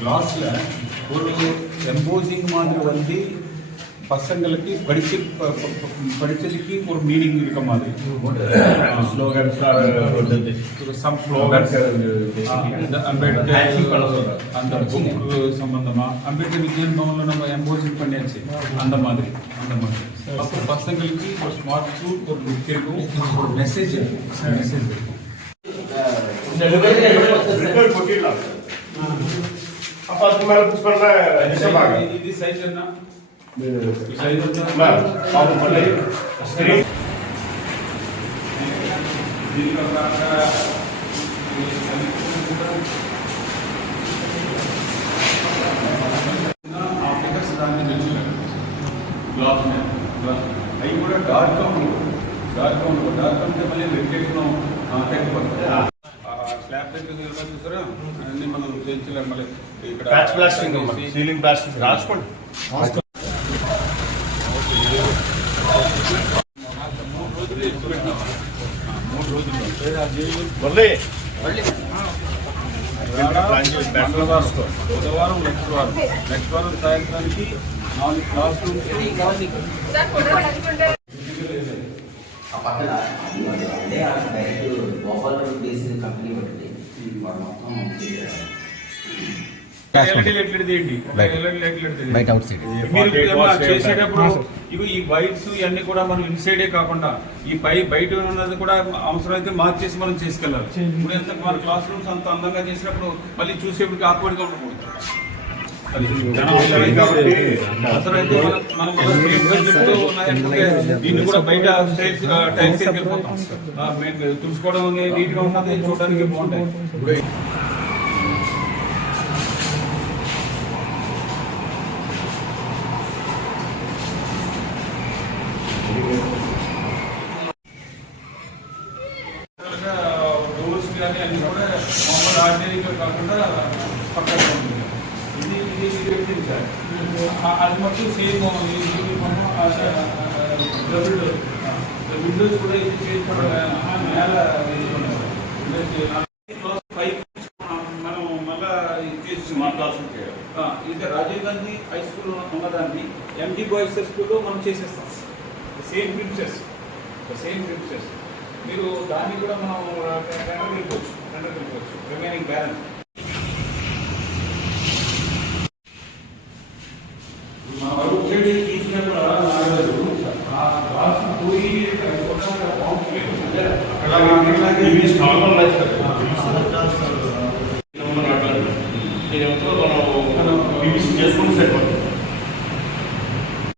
கிளாஸில் ஒரு எம்போசிங் மாதிரி வந்து பசங்களுக்கு படிச்சு படிச்சதுக்கு ஒரு மீனிங் இருக்க மாதிரி. Some slogans Ambedkar. அந்த புக் சம்பந்தமா. அம்பேத்கர் விஜயன் பவன்ல நம்ம எம்போசிங் பண்ணியாச்சு. அந்த மாதிரி அந்த மாதிரி. அப்போ பசங்களுக்கு ஒரு ஸ்மார்ட் ஸ்கூல் ஒரு புக் இருக்கும். ஒரு மெசேஜ் இருக்கும். மெசேஜ் இருக்கும். ఫస్ట్ మేడం ప్రిన్సిపల్ రిషబ్ బాగా ఇది సైజ్ అన్న సైజ్ అన్న మ్యామ్ పాపం పల్లె అవి కూడా డార్క్ అవును డార్క్ అవును మళ్ళీ వెంటిలేషన్ తగ్గిపోతుంది స్లాబ్ దగ్గర చూసారా? అన్నీ మనం చేయించలేము మళ్ళీ. ప్యాచ్ ప్లాస్టింగ్ సీలింగ్ ప్లాస్టింగ్ రాసుకోండి. బుధవారం నెక్స్ట్ వారం. నెక్స్ట్ వారం సాయంత్రానికి నాలుగు క్లాస్ పక్కన అది డైరెక్ట్ కంపెనీ ఒకటి వాడు మొత్తం. బయట అవుట్ సైడ్ చేసేటప్పుడు ఇవి ఈ వైట్స్ ఇవన్నీ కూడా మనం ఇన్సైడే కాకుండా ఈ పై బయట ఉన్నది కూడా అవసరమైతే మార్చేసి మనం చేసుకెళ్ళాలి. ఇప్పుడు ఎంత మన క్లాస్ రూమ్స్ అంత అందంగా చేసినప్పుడు మళ్ళీ చూసేప్పటికి ఆక్వర్డ్గా ఉండకూడదు. దీన్ని కూడా బయట టైల్స్ వెళ్ళిపోతాం. తుడుచుకోవడం నీట్గా ఉన్నది చూడడానికి బాగుంటాయి డోర్స్ కానీ అన్ని కూడా మామూలు ఆర్డినరీగా కాకుండా పక్కన ఉంటుంది ఇది ఇది ఇది పెట్టింది సార్ అది సేమ్ డబుల్ డోర్ విండోస్ కూడా ఇది చేయకుండా నేల ఫైవ్ మనం మళ్ళా రాజీవ్ గాంధీ హై స్కూల్ ఉన్నదాన్ని ఎంజీ బాయ్స్ స్కూల్లో మనం చేసేస్తాం సేమ్ ప్రిన్సెస్ సేమ్ ప్రిన్సెస్ మీరు దాన్ని కూడా మనం వెళ్ళిపోవచ్చు బ్యాలెన్స్ మన వరకు చూసినప్పుడు నాగలేదు. ఆ క్లాస్ పోయి ఇవి స్టాక్ ఉన్నాయి సార్? దీని మనం పీవీసీ చేసుకుంటే సరిపోతుంది.